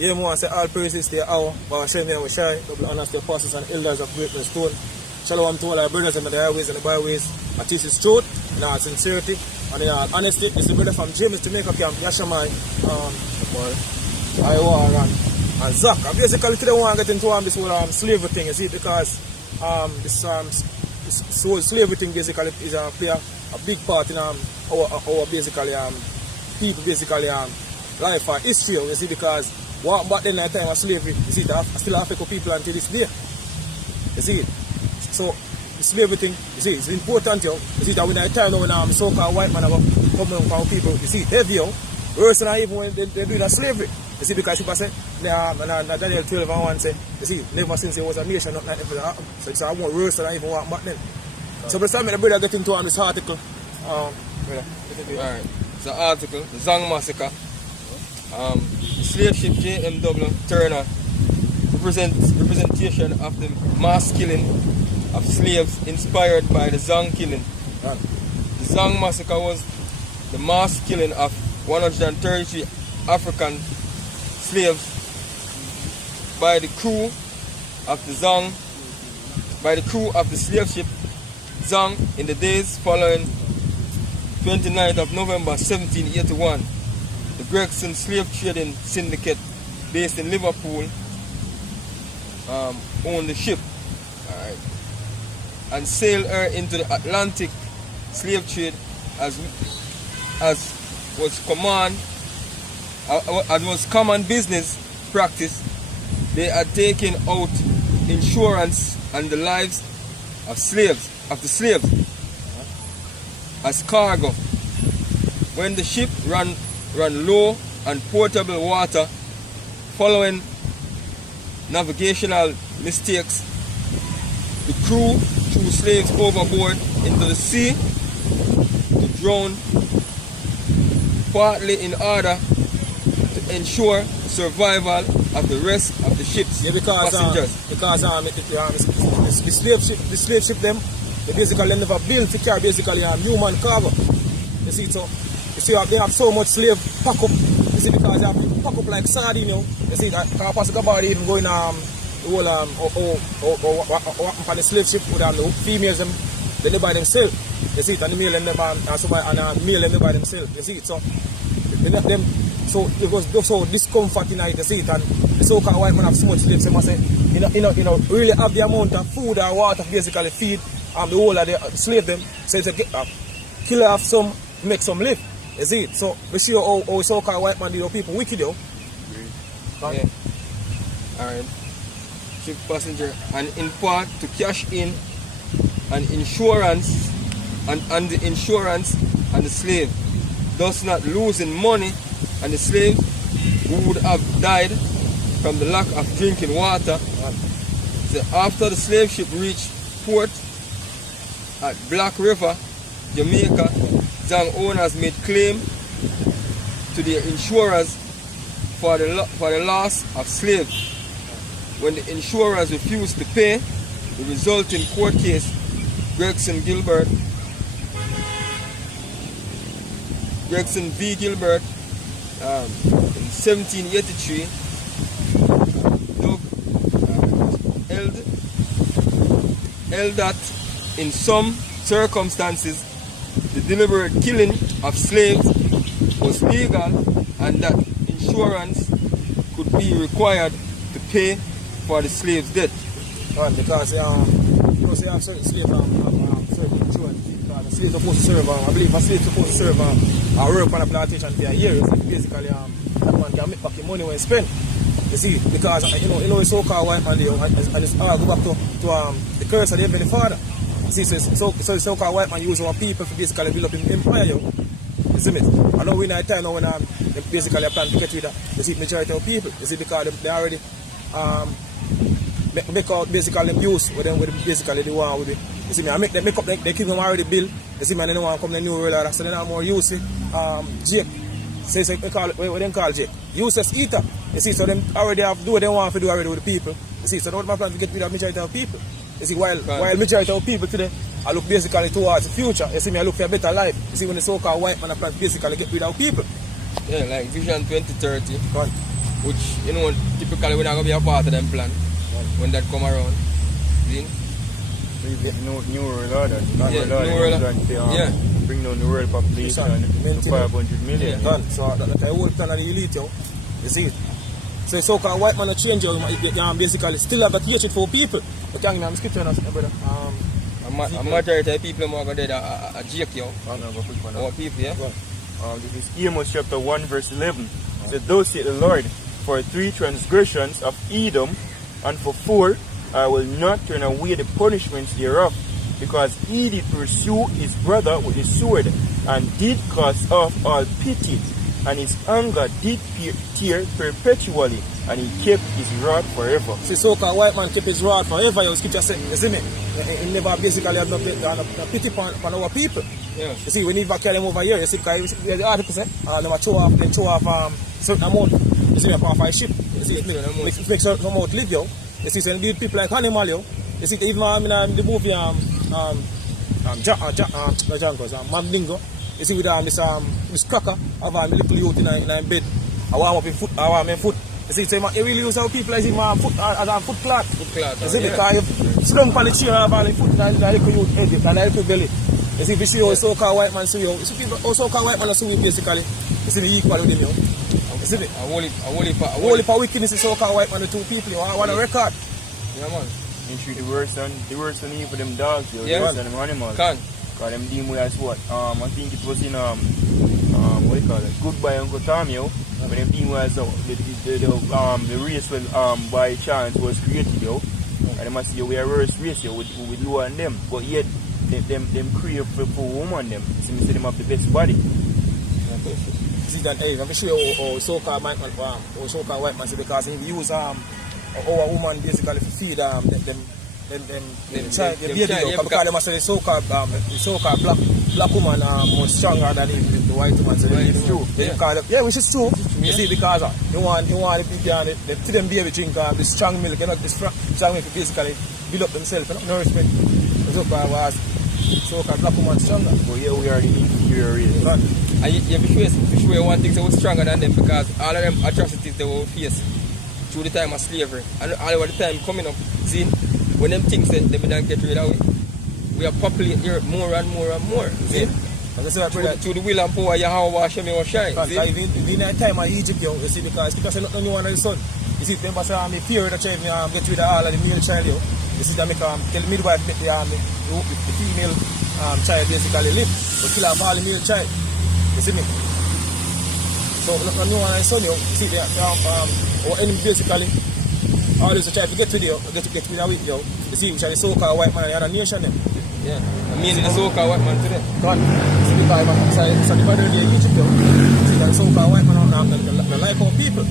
Yeah, more say all praises to our Hashem and Shai, double honors to the apostles and elders of Whiteman Stone. Shalom to all our brothers and the highways and the byways. I teach his truth, in our sincerity, and in our honesty. It's the brother from James Jamaica Camp, Yashamai, Iowa, and Zach. I basically today want to get into this whole slavery thing, you see, because this whole slavery thing basically is play a big part in our basically people basically life or history, you see, because what back then at the time of slavery, you see, that still affect people until this day. You see, so the slavery thing, you see, it's important, you see, that when I time now when so-called white man about coming from people, you see, heavy, worse than even when they do that slavery. You see, because people say, Daniel 12 and 1 say, you see, never since there was a nation, nothing ever happened. So it's a more worse than even what back then. So by the time the brother get into this article, Alright, it's an article, the ZONG massacre. The slave ship JMW Turner representation of the mass killing of slaves inspired by the ZONG killing. The ZONG massacre was the mass killing of 133 African slaves by the crew of the ZONG, by the crew of the slave ship ZONG in the days following 29th of November 1781. The Gregson Slave Trading Syndicate, based in Liverpool, owned the ship, and sailed her into the Atlantic slave trade as was common business practice. They had taken out insurance on the lives of the slaves as cargo. When the ship ran low on potable water following navigational mistakes, the crew threw slaves overboard into the sea to drown, partly in order to ensure survival of the rest of the ship's passengers. Because the slave ship them, they basically never built to carry basically human cargo. You see, so they have so much slave pack up. You see, because they have pack up like sardine, you see that Pastor Gabard even going the whole what for the slave ship with the females them they by themselves. You see it, and the male and the man and male and they by themselves. You see it, so them so it was so discomfort in it, you see it, and the so-called white man have so much slaves, they must say, you know, really have the amount of food or water basically feed the whole of the slave them, so it's a kill off some, make some live. You see it? So we see how so-called white man do people wicked, yo. Yeah. Alright. Ship passenger, and in part to cash in an insurance and the insurance and the slave, thus not losing money, and the slave who would have died from the lack of drinking water. So after the slave ship reached port at Black River, Jamaica, ZONG owners made claim to their insurers for the loss of slaves. When the insurers refused to pay, the resulting court case, Gregson v. Gilbert, in 1783, held that in some circumstances the deliberate killing of slaves was legal and that insurance could be required to pay for the slave's death. Because you know, say have certain slaves certain insurance. The slaves supposed to serve, I believe a slave supposed to serve or work on a plantation for a year. So basically that man can make back the money when he spend. You see, because you know it's so-called white man there, and it's all go back to the curse of the Heavenly Father. You see, so the so-called white man use our people to basically build up in empire, yo. You see me? I know we in a time now when they basically plan to get rid of the majority of people. You see, because they already make out basically them use with them basically the one with it. You see me, I make them make up they keep them already build. You see me, and they don't want to come to the new world order, so they have more use Jake. Say they call it what they call Jake. Useless eater. You see, so them already have do what they want to do already with the people. You see, so now my plan to get rid of majority of people. You see, while majority of people today I look basically towards the future. You see me, I look for a better life. You see, when the so-called white man I plan to basically get rid of people. Yeah, like Vision 2030. which, you know, typically we're not going to be a part of them plan when that come around. See? New world order. Yeah, new world order. Bring down the world population to 500 million. Done. So that's the whole plan of the elite, yo. You see it? So the so-called white man a change, you basically still have that hatred for people. But can you give me scripture now, brother? A majority of people are going to a jake, yo. Our people, yeah? This is Amos chapter 1 verse 11. It says, thus saith the Lord, for 3 transgressions of Edom, and for 4, I will not turn away the punishments thereof, because he did pursue his brother with his sword, and did cast off all pity, and his anger did tear perpetually, and he kept his rod forever. See, so-called white man kept his rod forever, your scripture said, you see me? He never basically have no pity upon our people. Yeah. You see, we never carry them over here, you see, because the article say, they show off certain amount, you see, off a ship, you see, make certain amount live, yo. You see, so they people like animal, yo. You see, even in the movie, Mandingo, you see, with this cracker, have a little youth in bed, I warm up in foot, I warm in foot. You see, so he really use our people as a foot cloth. You see, because you sit down on the chair, have a foot, and a little youth head, and a little belly. You see, if you see how so-called white man see you, you see, people, so-called white man see you basically, you see, the equal with him, yo. You see, a whole heap of wickedness is so-called white man, the 2 people, I want a record. Yeah, man. You treat the worst and evil them dogs, yo. Yeah. The worst and them animals. Can. Because them deem as what? I think it was in what do you call it? Goodbye Uncle Tom, yo. When them deem as the race when by chance was created, yo. And they must say, yo, we are worse race, yo, with lower than them. But yet them crave for woman them. See me say them have the best body. See that, hey, I'm sure how so-called white man, because he use our woman basically to feed them child, the baby, because they must say the so-called black woman more stronger than the white woman. So it's true. Yeah, which is true. You see, because you want the people, they feed them baby drink the strong milk, you know, this strong milk basically build up themselves, you know, nourishment. So-called black woman stronger. But here we are the inferior race. And you be sure one thing, they were stronger than them, because all of them atrocities they will face through the time of slavery and all of the time coming up. See, when them things they don't get rid of it, we are populating here more and more and more. See? Through the will and power, you have to wash me or shine. Even the time of Egypt, you see, because people say nothing new under the sun. You see, them say I'm fear that child get rid of all of the male child. You see, that make tell the midwife make the female child basically live, but kill off all the male child. You see me? So nothing new under the sun. You see, they or enemy basically always try to get rid of it. You see, which are the so-called white man and the other nation them. Yeah, I mean the so-called white man today. God, see the guy so the body of Egypt, see that so-called white man the like our people.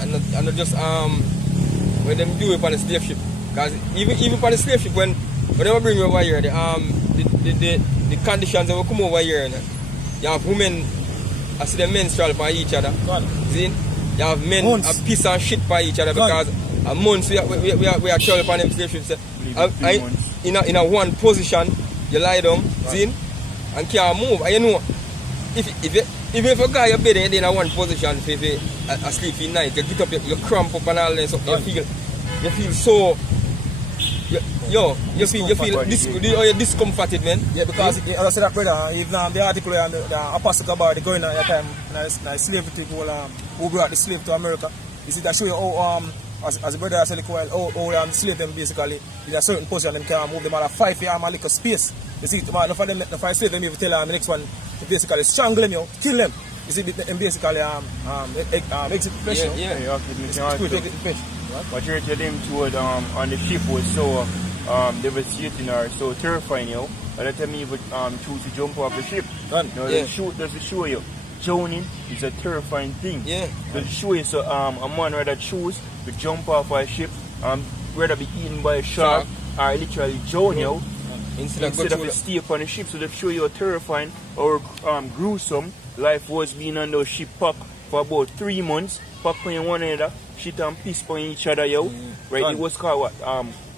And not just when them do it on the slave ship, because even on the slave ship when they bring you over here, the conditions that will come over here, you have women, I see them menstrual by each other. God. See? You have men a piece of shit by each other, because a month we are traveling upon them slave ships. In a one position, you lie down, see, and can't move. And you know, even if a guy you bed in a one position for a sleepy night, you get up, you cramp up and all that, so you feel so. You feel discomforted, man. Yeah, because I said that, brother, even the article and the apostle about the going at that time, the slavery who brought the slave to America. You see, that show you how, as a brother said, how slave them basically in a certain position, them can move them out of 5 feet, a little space. You see, enough of them, if I slave them, if you tell them the next one, to basically strangle them, kill them. You see, and basically exit the pressure. Majority of them toward on the ship was so devastating or so terrifying, you know. By the time you would choose to jump off the ship, does it show you drowning is a terrifying thing. Yeah. Does it show you so a man rather choose to jump off a ship, rather be eaten by a shark or literally drown, you know, instead of stay upon the ship. So they show you how terrifying or gruesome life was being on those ship pack for about 3 months, pack on one another, shit and piss on each other, yo. Right, it was called what?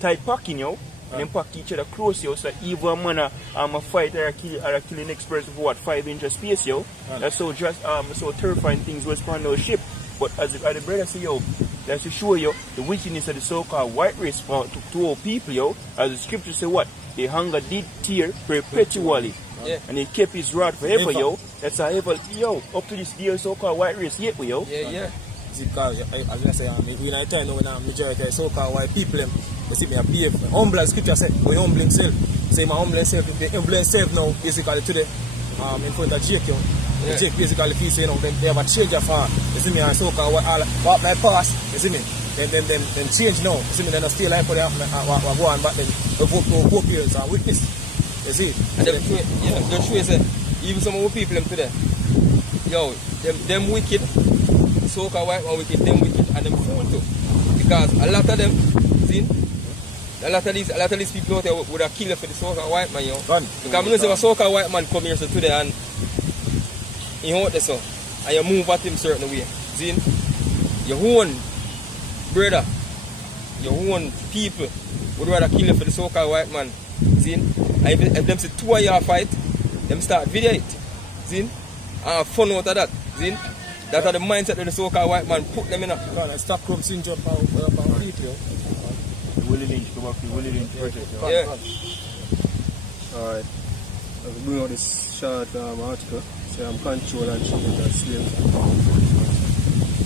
Tight packing, yo. And then pack each other close, yo. So even a man a fight or kill the next person for what, 5 inches space, yo. That's so just so terrifying things was on those ship. But as the brother say, yo, that's to show you the wickedness of the so-called white race to all people, yo. As the scripture say what? The hunger did tear perpetually. Yeah. And he kept his rod forever, yo. That's how ever, yo, up to this day so-called white race yet, yo. Yeah. Because as I say, we in time now when majority of so-called white people, they see me a behave humble, as scripture say, we humble himself. Say my humble himself, if they humble himself now, basically today, in front of Jake, yo. Yeah. Jake basically feels, you know, they have a change of heart. You see me, and so-called what my past, you see me, then change now. You see me, then I stay like for them, go on back then, both parents and witness. You see? And the truth is, even some of the people today, yo, them wicked, so-called white man wicked, them wicked, and them fool too. Because a lot of them, see, a lot of these people out there would have killed for the so-called white man, yo. Because I know if a so-called white man come here so today and he hurt this so, and you move at him certain way, see, your own brother, your own people would rather kill you for the so-called white man, see, and if them see two of you fight, them start video it, see, and fun out of that, see. That are the mindset of the so-called white man put them in a Stockholm syndrome for people. Willie Lynch, come up to Willie Lynch project. Yeah. Alright. I'll bring out this short article. Say control and treatment of slaves.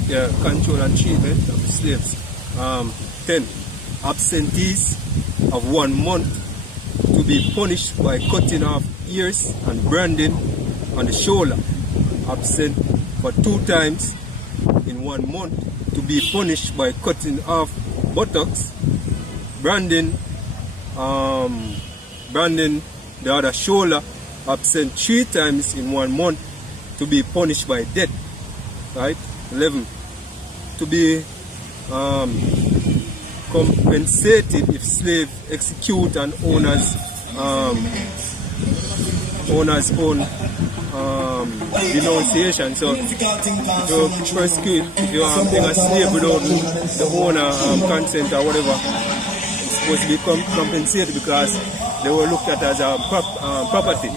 Yeah, control and treatment of the slaves. 10. Absentees of 1 month to be punished by cutting off ears and branding on the shoulder. Absent for 2 times in 1 month to be punished by cutting off buttocks, branding the other shoulder. Absent 3 times in 1 month to be punished by death. Right? 11. To be compensated if slave execute an owner's own denunciation. So if you persecute, if you take a slave without the owner consent or whatever, it's supposed to be compensated because they were looked at as a property.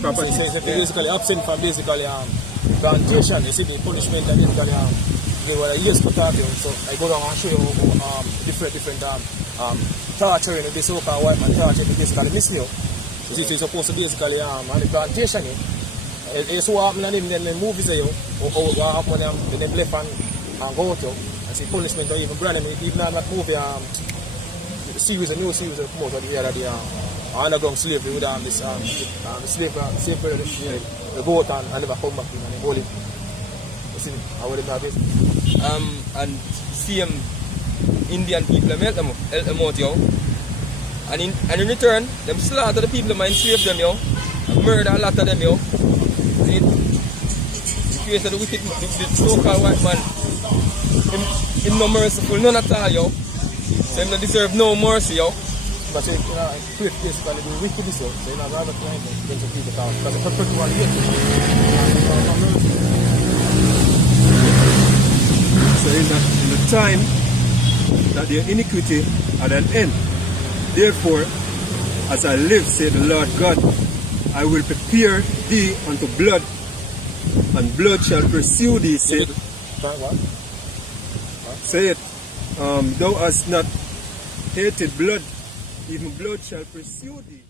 Property. So it's basically absent from basically plantation. You see the punishment that basically give a years to talk. So I go down and show you different torture in the so-called white man torture basically missing you. This is supposed to basically on the plantation. It's what happened in the movies, or what happened when they left and go out. I see punishment or even branding, even on that movie, the new series that come out of the other underground slavery with this slave the boat and never come back and they hold him. You see how they have this? And see Indian people help them out, yo. And in return, them slaughter the people that enslave them, yo. And murder a lot of them, yo. See, the case of the wicked, the so-called white man, him no merciful, none at all, yo. So him no deserve no mercy, yo. But you know, basically the wickedness, so you know, rather than against the people down. Because the PERPETUAL hate. So in the time that their iniquity at an end. Therefore, as I live, said the Lord God, I will prepare thee unto blood, and blood shall pursue thee, said. Say it. Thou hast not hated blood, even blood shall pursue thee.